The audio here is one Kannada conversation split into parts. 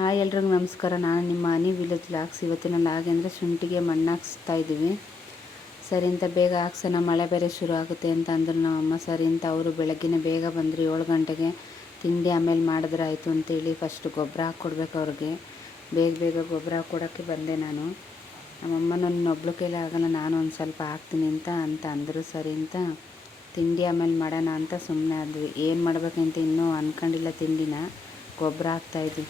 ಹಾಯ್ ಎಲ್ರಿಗೂ ನಮಸ್ಕಾರ. ನಾನು ನಿಮ್ಮ ಅನಿ ವಿಲೇಜ್ ಲಾಕ್ಸ್. ಇವತ್ತಿನ ಲಾಗ್ ಅಂದರೆ ಶುಂಠಿಗೆ ಮಣ್ಣು ಹಾಕ್ಸ್ತಾ ಇದ್ದೀವಿ. ಸರಿ ಅಂತ ಬೇಗ ಹಾಕ್ಸೋಣ. ಮಳೆ ಬೇರೆ ಶುರು ಆಗುತ್ತೆ ಅಂತ ಅಂದ್ರು ನಮ್ಮಮ್ಮ ಸರಿ ಅಂತ ಅವರು ಬೆಳಗ್ಗಿನ ಬೇಗ ಬಂದರು, ಏಳು ಗಂಟೆಗೆ ತಿಂಡಿ ಆಮೇಲೆ ಮಾಡಿದ್ರೆ ಆಯಿತು ಅಂತೇಳಿ ಫಸ್ಟ್ ಗೊಬ್ಬರ ಹಾಕ್ಕೊಡ್ಬೇಕು ಅವ್ರಿಗೆ. ಬೇಗ ಬೇಗ ಗೊಬ್ಬರ ಹಾಕ್ಕೊಡೋಕ್ಕೆ ಬಂದೆ ನಾನು. ನಮ್ಮಮ್ಮ ನನ್ನ ಒಬ್ಳು ಕೈಲಿ ಆಗಲ್ಲ, ನಾನು ಒಂದು ಸ್ವಲ್ಪ ಹಾಕ್ತೀನಿ ಅಂತ ಅಂತ ಅಂದರು. ಸರಿ ಅಂತ ತಿಂಡಿ ಆಮೇಲೆ ಮಾಡೋಣ ಅಂತ ಸುಮ್ಮನೆ ಆದ್ವಿ. ಏನು ಮಾಡಬೇಕಂತ ಇನ್ನೂ ಅಂದ್ಕೊಂಡಿಲ್ಲ ತಿಂಡಿನ. ಗೊಬ್ಬರ ಹಾಕ್ತಾಯಿದ್ವಿ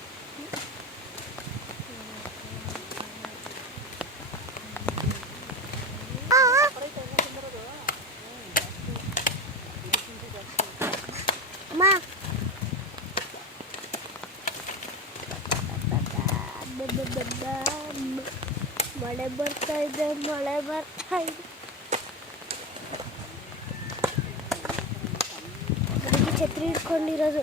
ಮಳೆ ಬರ್ತಾ ಇದೆ ಮಳೆ ಬರ್ತಾ ಇದೆ ಛತ್ರಿ ಹಿಡ್ಕೊಂಡಿರೋದು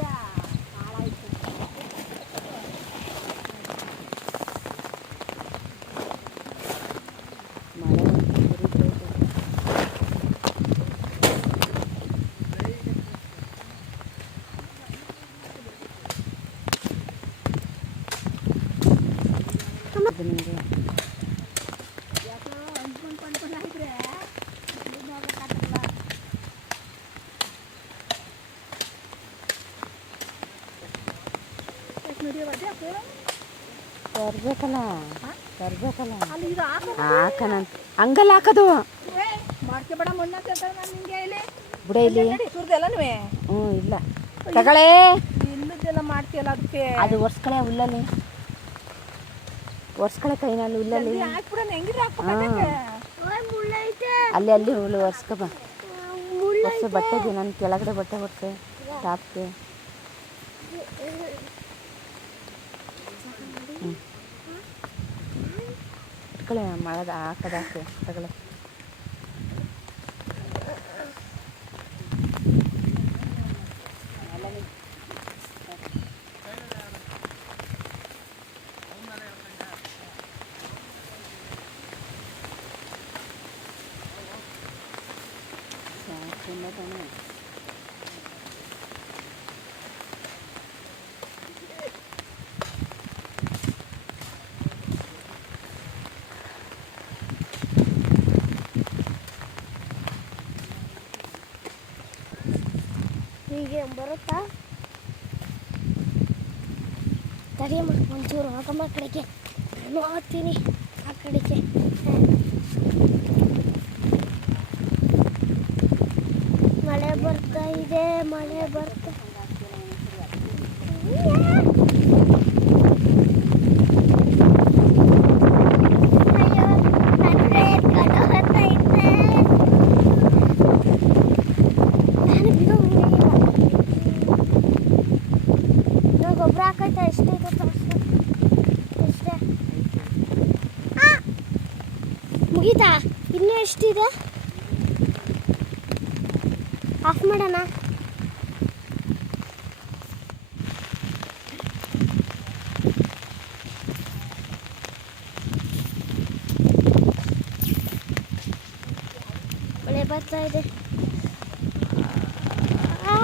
ತರ್ಬೇಕಲ್ಲ ಅಲ್ಲಿ ಇದು ಹಾಕೋ. ಹಾಕಣ ಹಂಗಲ್ಲ ಹಾಕೋದು. ಮಾಡ್ಕೆ ಬೇಡ ಮಣ್ಣು ಅಂತ ನಾನು ನಿಂಗೆ ಇಲ್ಲಿ. ಬಿಡ ಇಲ್ಲಿ. ಸುರಿದೆಲ್ಲನೂ ಹ್ಞೂ ಇಲ್ಲ. ತಗಳೇ. ಇಲ್ಲದೆಲ್ಲ ಮಾಡ್ತೀಯಲ್ಲ ಅದಕ್ಕೆ. ಅದು ಒರ್ಸ್ಕಳೆ ಹುಲ್ಲಲ್ಲಿ. ಒರ್ಸ್ಕಳೆ ಕೈನಲ್ಲಿ ಹುಲ್ಲಲ್ಲಿ. ಅಲ್ಲಿ ಅಲ್ಲಿ ಹುಲ್ಲು ಒರ್ಸ್ಕೊ ಬಾ. ಒರ್ಸು ಬಟ್ಟೆಗೆ ನನ್ನ ಕೆಳಗಡೆ ಬಟ್ಟೆ ಒರ್ಸೆ ಟಾಪ್ಗೆ. ಇಟ್ಕೊಳ್ಳೆ ಮಳದ ಹಾಕದಾಕೆ ತಗೊಳ್ಳೆ ಹೀಗೆ ಬರುತ್ತಾ? ತಡಿಯಮ್ಮ ಒಂಚೂರು ಹಾಕಮ್ಮ ಆ ಕಡೆಗೆ. ನಾನು ಹಾಕ್ತೀನಿ ಆ ಕಡೆಗೆ. ಮಳೆ ಬರ್ತಾ ಇದೆ, ಮಳೆ ಬರ್ತಾ ಅಯ್ಯೋ, ನನ್ಗೆ ಎತ್ಕೊಂಡು ಹೋಗ್ತಾ ಇದ್ದೆ. ನಾನು ಬಿಡು ನಾವು ಗೊಬ್ಬರ ಹಾಕೈತೆ ಎಷ್ಟೈತೆ ತೋರಿಸು ಎಷ್ಟೇ ಆ! ಮುಗೀತಾ ಇನ್ನೂ ಎಷ್ಟಿದೆ? ಆಫ್ ಮಾಡೋಣ ಮಳೆ ಬರ್ತಾ ಇದೆ ಆ!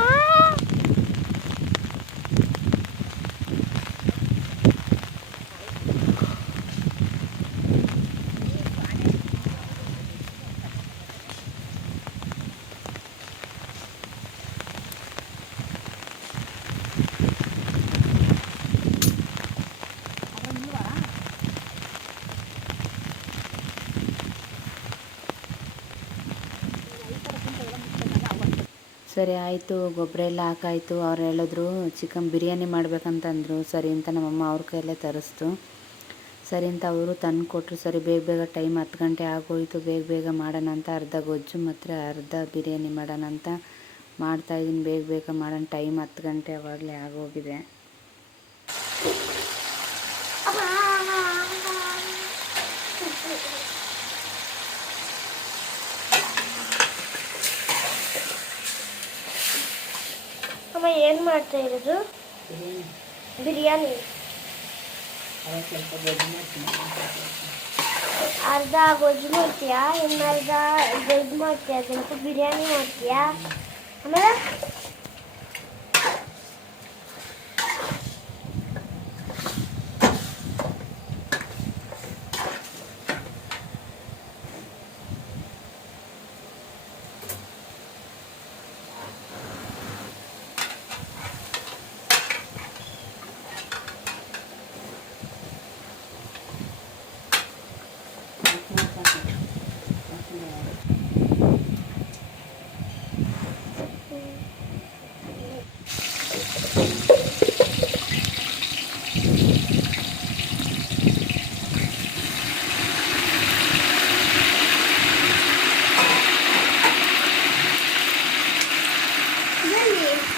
ಸರಿ ಆಯಿತು, ಗೊಬ್ಬರ ಎಲ್ಲ ಹಾಕಾಯಿತು, ಅವ್ರು ಹೇಳಿದ್ರು, ಚಿಕನ್ ಬಿರಿಯಾನಿ ಮಾಡ್ಬೇಕಂತಂದ್ರು, ಸರಿ ಅಂತ ನಮ್ಮಮ್ಮ ಅವ್ರ ಕೈಯಲ್ಲೇ ತರಿಸ್ತು. ಸರಿ ಅಂತ ಅವರು ತಂದು ಕೊಟ್ಟರು ಸರಿ, ಬೇಗ ಬೇಗ ಟೈಮ್ ಹತ್ತು ಗಂಟೆ ಆಗೋಯಿತು. ಬೇಗ ಬೇಗ ಮಾಡೋಣ ಅಂತ ಅರ್ಧ ಗೊಜ್ಜು ಮಾತ್ರ ಅರ್ಧ ಬಿರಿಯಾನಿ ಮಾಡೋಣ ಅಂತ ಮಾಡ್ತಾಯಿದ್ದೀನಿ ಬೇಗ ಬೇಗ ಮಾಡೋಣ. ಟೈಮ್ ಹತ್ತು ಗಂಟೆ ಆವಾಗಲೇ ಆಗೋಗಿದೆ. ಅಮ್ಮ, ಏನು ಮಾಡ್ತಾ ಇರೋದು? ಬಿರಿಯಾನಿ. ಅರ್ಧ ಗೊಜ್ಜು ಮಾಡ್ತೀಯಾ, ಇನ್ನು ಅರ್ಧ ಗೊಜ್ಜು ಮಾಡ್ತೀಯಾ ಅದಕ್ಕೆ ಬಿರಿಯಾನಿ ಮಾಡ್ತೀಯಾ? ಆಮೇಲೆ Thank you.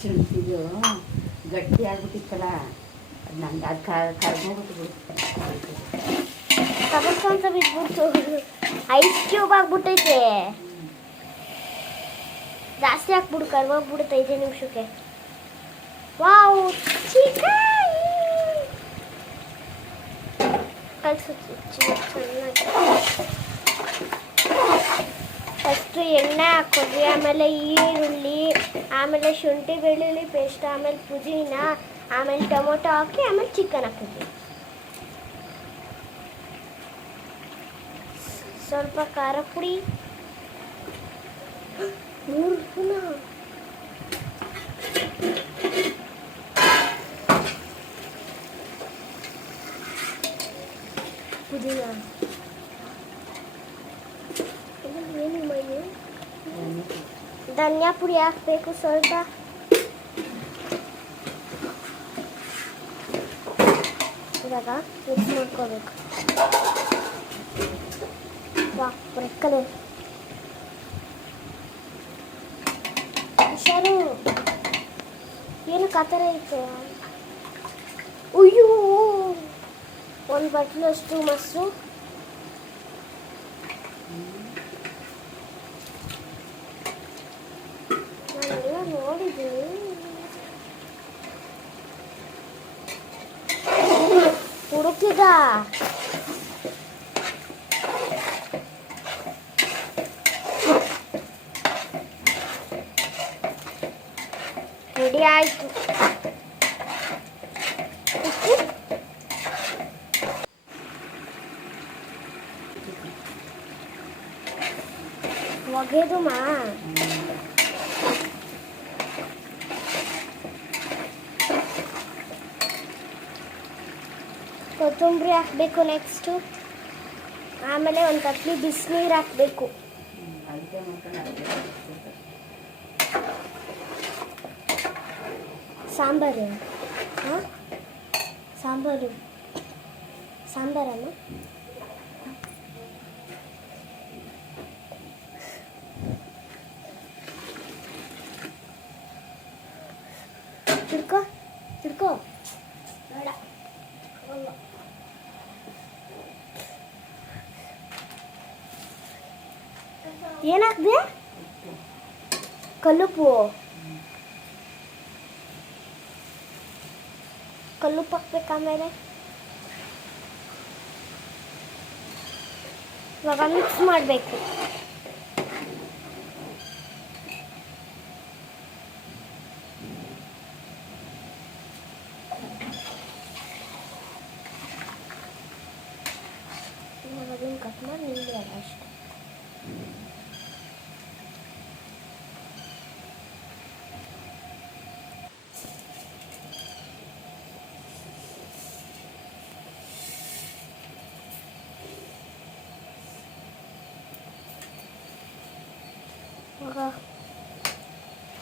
ಶುಂಠಿದು ಗಟ್ಟಿ ಆಗ್ಬಿಟ್ಟಿತ್ತಲ್ಲ ನಂಗೆ ಅದು ಕರ್ಗೋಗ್ಬಿಟ್ಟು ತಗಸ್ಕೊಂತ ಬಿದ್ಬಿಡ್ತು ಐಸ್ ಕ್ಯೂಬ್ ಆಗ್ಬಿಟ್ಟೈತೆ ಜಾಸ್ತಿ ಹಾಕ್ಬಿಡು ಕರ್ಗೋಗ್ಬಿಡುತ್ತೆ ಐದೇ ನಿಮಿಷಕ್ಕೆ ವಾವ್ ಚಿಕನ್ ಕಲ್ಸು ಚೆನ್ನಾಗಿ ಫಸ್ಟು ಎಣ್ಣೆ ಹಾಕಿದ್ವಿ ಆಮೇಲೆ ಈರುಳ್ಳಿ, ಆಮೇಲೆ ಶುಂಠಿ, ಬೆಳ್ಳುಳ್ಳಿ ಪೇಸ್ಟ್ ಆಮೇಲೆ ಪುದೀನ, ಆಮೇಲೆ ಟೊಮೊಟೊ ಹಾಕಿ, ಆಮೇಲೆ ಚಿಕನ್ ಹಾಕಿದ್ವಿ ಸ್ವಲ್ಪ ಖಾರ ಪುಡಿ. ಮೂರು ಸ್ಪೂನ. ಪುದೀನ ಇದು ಏನು ಮಾಡಿ ಧನಿಯಾ ಪುಡಿ ಹಾಕಬೇಕು, ಸ್ವಲ್ಪ. ಇವಾಗ ಮಿಕ್ಸ್ ಮಾಡ್ಕೋಬೇಕು. ಬಾ ಹುಷಾರು. ಏನು ಕಾತರ ಐತೆ ಅಯ್ಯೋ, ಒಂದು ಬಟ್ಲಷ್ಟು ಮೊಸರು 부럽기다. 우리 아이 ಕೊತ್ತಂಬರಿ ಹಾಕಬೇಕು ನೆಕ್ಸ್ಟು ಆಮೇಲೆ ಒಂದು ಕಟ್ಲಿ ಬಿಸಿನೀರು ಹಾಕಬೇಕು. ಸಾಂಬಾರು. ಹಾಂ? ಸಾಂಬಾರು. ಸಾಂಬಾರಮ್ಮ ಹಿಡ್ಕೋ ಹಿಡ್ಕೋ ಬೇಡ. ಏನಾಗ್ದೆ? ಕಲ್ಲುಪ್ಪು. ಕಲ್ಲುಪ್ಪು ಹಾಕ್ಬೇಕು ಆಮೇಲೆ. ಇವಾಗ ಮಿಕ್ಸ್ ಮಾಡಬೇಕು.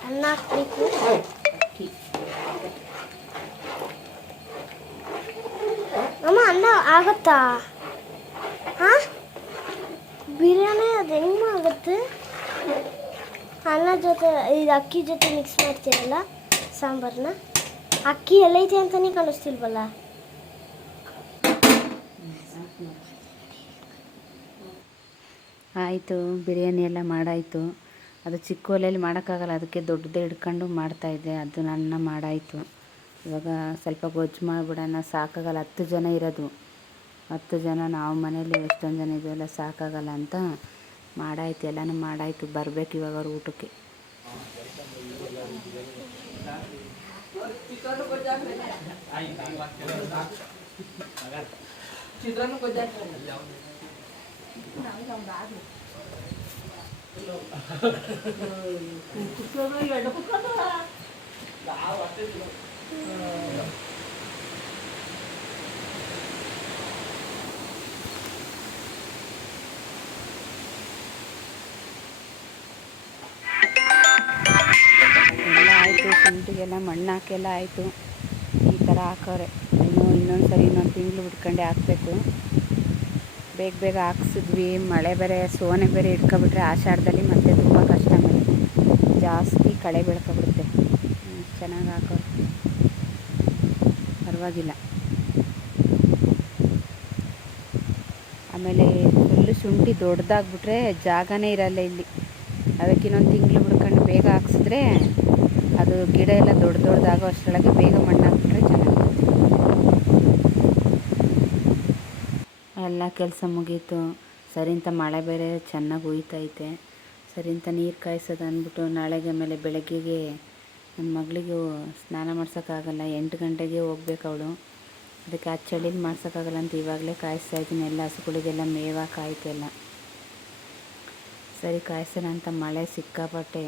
ಅನ್ನ ಹಾಕ್ಬೇಕು. ಅಮ್ಮ, ಅನ್ನ ಆಗುತ್ತಾ? ಹಾ? ಬಿರಿಯಾನಿ ಅದು ಹೆಂಗ್ ಆಗುತ್ತೆ? ಅನ್ನ ಜೊತೆ, ಇದು ಅಕ್ಕಿ ಜೊತೆ ಮಿಕ್ಸ್ ಮಾಡ್ತೀರಲ್ಲ ಸಾಂಬಾರನ್ನ ಅಕ್ಕಿ ಎಲ್ಲೈತೆ ಅಂತಾನೆ ಕಾಣಿಸ್ತಿಲ್ವಲ್ಲ? ಆಯಿತು, ಬಿರಿಯಾನಿ ಎಲ್ಲ ಮಾಡಾಯಿತು. ಅದು ಚಿಕ್ಕ ಒಲೆಯಲ್ಲಿ ಮಾಡೋಕ್ಕಾಗಲ್ಲ, ಅದಕ್ಕೆ ದೊಡ್ಡದೇ ಹಿಡ್ಕೊಂಡು ಮಾಡ್ತಾಯಿದ್ದೆ ಅದು ನನ್ನ ಮಾಡಾಯಿತು. ಇವಾಗ ಸ್ವಲ್ಪ ಗೊಜ್ಜು ಮಾಡಿಬಿಡೋಣ, ಸಾಕಾಗಲ್ಲ. ಹತ್ತು ಜನ ಇರೋದು. ಹತ್ತು ಜನ, ನಾವು ಮನೇಲಿ ಎಷ್ಟೊಂದು ಜನ ಇದೆಲ್ಲ ಸಾಕಾಗಲ್ಲ ಅಂತ ಮಾಡಾಯ್ತು. ಎಲ್ಲನೂ ಮಾಡಾಯಿತು. ಬರಬೇಕು ಇವಾಗ ಅವ್ರ ಊಟಕ್ಕೆ. ಎಲ್ಲ ಆಯಿತು ಶುಂಠಿಗೆಲ್ಲ ಮಣ್ಣು ಹಾಕೆಲ್ಲ ಆಯಿತು. ಈ ಥರ ಹಾಕವ್ರೆ. ಇನ್ನೂ ಇನ್ನೊಂದು ಸರಿ ಇನ್ನೊಂದು ತಿಂಗಳು ಬಿಟ್ಕೊಂಡೆ ಹಾಕಬೇಕು. ಬೇಗ ಬೇಗ ಹಾಕ್ಸಿದ್ವಿ. ಮಳೆ ಬೇರೆ, ಸೋನೆ ಬೇರೆ ಇಟ್ಕೊಬಿಟ್ರೆ ಆಷಾಢದಲ್ಲಿ ಮತ್ತೆ ತುಂಬ ಕಷ್ಟ ಮೇಲೆ ಜಾಸ್ತಿ ಕಳೆ ಬೆಳ್ಕೊಬಿಡುತ್ತೆ. ಚೆನ್ನಾಗಿ ಹಾಕೋ ಪರವಾಗಿಲ್ಲ. ಆಮೇಲೆ ಫುಲ್ಲು ಶುಂಠಿ ದೊಡ್ಡದಾಗ್ಬಿಟ್ರೆ ಜಾಗನೇ ಇರಲ್ಲ ಇಲ್ಲಿ. ಅದಕ್ಕೆ ಇನ್ನೊಂದು ತಿಂಗಳು ಬಿಡ್ಕೊಂಡು ಬೇಗ ಹಾಕ್ಸಿದ್ರೆ ಅದು ಗಿಡ ಎಲ್ಲ ದೊಡ್ಡ ದೊಡ್ಡದಾಗೋ ಅಷ್ಟರೊಳಗೆ ಬೇಗ ಮಣ್ಣು ಹಾಕ್ಬಿಟ್ರೆ ಚೆನ್ನಾಗಿರುತ್ತೆ ಎಲ್ಲ ಕೆಲಸ ಮುಗೀತು. ಸರಿ ಅಂತ ಮಳೆ ಬೇರೆ ಚೆನ್ನಾಗಿ ಹುಯ್ತೈತೆ ಸರಿ ಅಂತ ನೀರು ಕಾಯಿಸೋದು ಅಂದ್ಬಿಟ್ಟು ನಾಳೆಗೆ ಆಮೇಲೆ ಬೆಳಗ್ಗೆಗೆ ನನ್ನ ಮಗಳಿಗೆ ಸ್ನಾನ ಮಾಡ್ಸೋಕ್ಕಾಗಲ್ಲ, ಎಂಟು ಗಂಟೆಗೆ ಹೋಗ್ಬೇಕು ಅವಳು. ಅದಕ್ಕೆ ಆ ಚಳಿಲಿ ಮಾಡ್ಸೋಕ್ಕಾಗಲ್ಲ ಅಂತ ಇವಾಗಲೇ ಕಾಯಿಸ್ತಾ ಇದ್ದೀನಿ. ಎಲ್ಲ ಹಸುಗಳಿಗೆಲ್ಲ ಮೇವ ಕಾಯ್ತೆಲ್ಲ ಸರಿ ಕಾಯಿಸೋಣ ಅಂತ ಮಳೆ ಸಿಕ್ಕಾಪಟ್ಟೆ.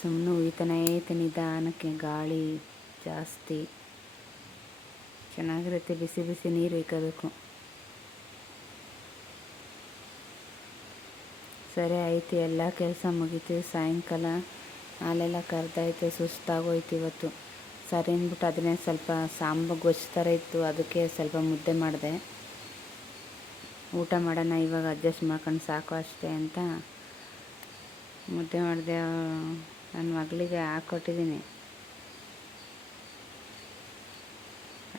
ಸುಮ್ಮನೆ ಉಯ್ತಾನೇ ಐತೆ ನಿಧಾನಕ್ಕೆ. ಗಾಳಿ ಜಾಸ್ತಿ. ಚೆನ್ನಾಗಿರುತ್ತೆ. ಬಿಸಿ ಬಿಸಿ ನೀರು ಇಕ್ಕೋಬೇಕು ಸರಿ ಆಯ್ತು, ಎಲ್ಲ ಕೆಲಸ ಮುಗೀತು. ಸಾಯಂಕಾಲ ಹಾಲೆಲ್ಲ ಕರೆದೈತೆ ಸುಸ್ತಾಗೋಯ್ತು ಇವತ್ತು. ಸರಿ ಅಂದ್ಬಿಟ್ಟು ಅದನ್ನೇ ಸ್ವಲ್ಪ ಸಾಂಬ ಗೊಜ್ಜು ಥರ ಇತ್ತು, ಅದಕ್ಕೆ ಸ್ವಲ್ಪ ಮುದ್ದೆ ಮಾಡಿದೆ. ಊಟ ಮಾಡೋಣ, ಇವಾಗ ಅಡ್ಜಸ್ಟ್ ಮಾಡ್ಕೊಂಡು ಸಾಕು ಅಷ್ಟೇ ಅಂತ ಮುದ್ದೆ ಮಾಡಿದೆ. ನನ್ನ ಮಗಳಿಗೆ ಹಾಕ್ಕೊಟ್ಟಿದ್ದೀನಿ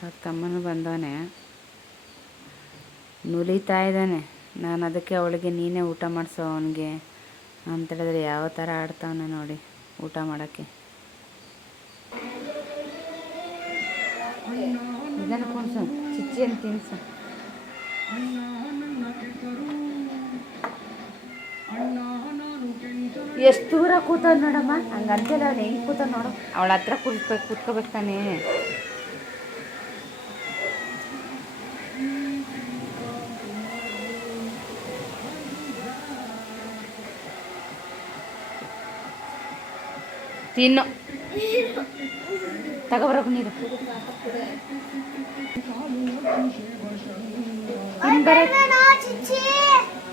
ಅವ್ರ ತಮ್ಮನೂ ಬಂದವನೇ. ನುಲಿತಾ ಇದ್ದಾನೆ. ನಾನು ಅದಕ್ಕೆ ಅವಳಿಗೆ ನೀನೇ ಊಟ ಮಾಡಿಸೋ ಅವನಿಗೆ. ಅಂತೇಳಿದ್ರೆ ಯಾವ ಥರ ಆಡ್ತಾವನೆ ನೋಡಿ ಊಟ ಮಾಡೋಕ್ಕೆ. ತಿನ್ಸು. ಎಷ್ಟು ದೂರ ಕೂತವ್ ನೋಡಮ್ಮ? ಹಂಗಂತೇಳ ಅವ್ನು ಹೆಂಗೆ ಕೂತ ನೋಡು. ಅವಳ ಹತ್ರ ಕುತ್ಬೇಕು ಕುತ್ಕೋಬೇಕು ತಾನೇ. ತಿನ್ನು ತಗೋಬರಬೇಕು ನೀರು ತಿನ್ಬರ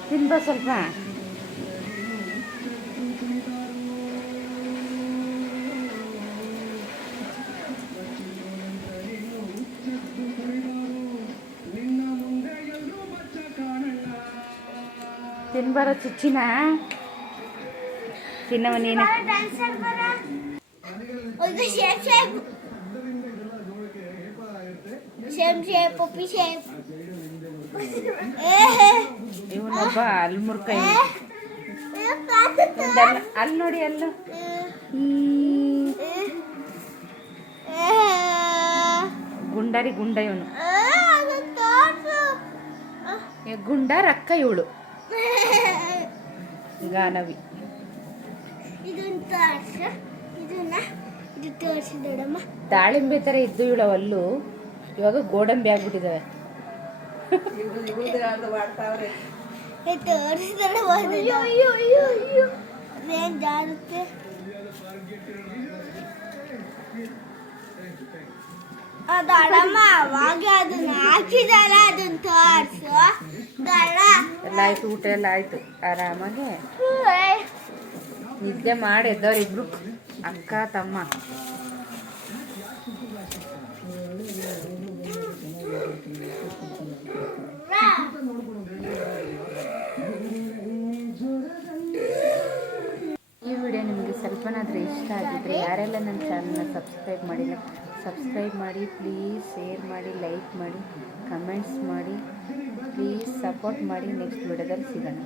ತಿನ್ಬ ಸ್ವಲ್ಪ ತಿನ್ಬರ ಚುಚ್ಚಿನ ತಿನ್ನವ ನೀನು ಶೇಮ್ ಶೇಪ್ ಪಪ್ಪಿ ಶೇಪ್ ಇವನೊಬ್ಬ ಅಲ್ಲಿ ಮುರ್ಕೈ ಅಲ್ಲಿ ನೋಡಿ ಅಲ್ಲ ಗುಂಡರಿ ಗುಂಡ ಇವನು ಗುಂಡ ರಕ್ಕ ಇವಳು ಗಾನವಿ ಇದನ್ನ ತೋರ್ಸ ಇದನ್ನ ಇದು ತೋರಿಸಿ ದೊಡ್ಡಮ್ಮ ದಾಳಿಂಬೆ ಥರ ಇದ್ದು ಇವಳು ಅಲ್ಲು ಇವಾಗ ಗೋಡಂಬಿ ಆಗ್ಬಿಟ್ಟಿದ್ದಾವೆ ತೋರಿಸಿದ್ರೆ ಅವಾಗ ಅದನ್ನ ಹಾಕಿದಲ್ಲ ಅದನ್ನ ತೋರ್ಸು ದಡ ಎಲ್ಲ ಆಯ್ತು ಊಟ ಎಲ್ಲ ಆಯ್ತು. ಆರಾಮಾಗಿ? ನಿದ್ದೆ ಮಾಡಿ ಎದ್ದವರಿಬ್ರು ಅಕ್ಕ, ತಮ್ಮ. ಈ ವಿಡಿಯೋ ನಿಮಗೆ ಸ್ವಲ್ಪನಾದರೂ ಇಷ್ಟ ಆಗಿದ್ದರೆ ಯಾರೆಲ್ಲ ನನ್ನ ಚಾನಲ್ನ ಸಬ್ಸ್ಕ್ರೈಬ್ ಮಾಡಿಲ್ಲ, ಸಬ್ಸ್ಕ್ರೈಬ್ ಮಾಡಿ ಪ್ಲೀಸ್ ಶೇರ್ ಮಾಡಿ ಲೈಕ್ ಮಾಡಿ ಕಮೆಂಟ್ಸ್ ಮಾಡಿ ಪ್ಲೀಸ್ ಸಪೋರ್ಟ್ ಮಾಡಿ ನೆಕ್ಸ್ಟ್ ವಿಡಿಯೋದಲ್ಲಿ ಸಿಗೋಣ.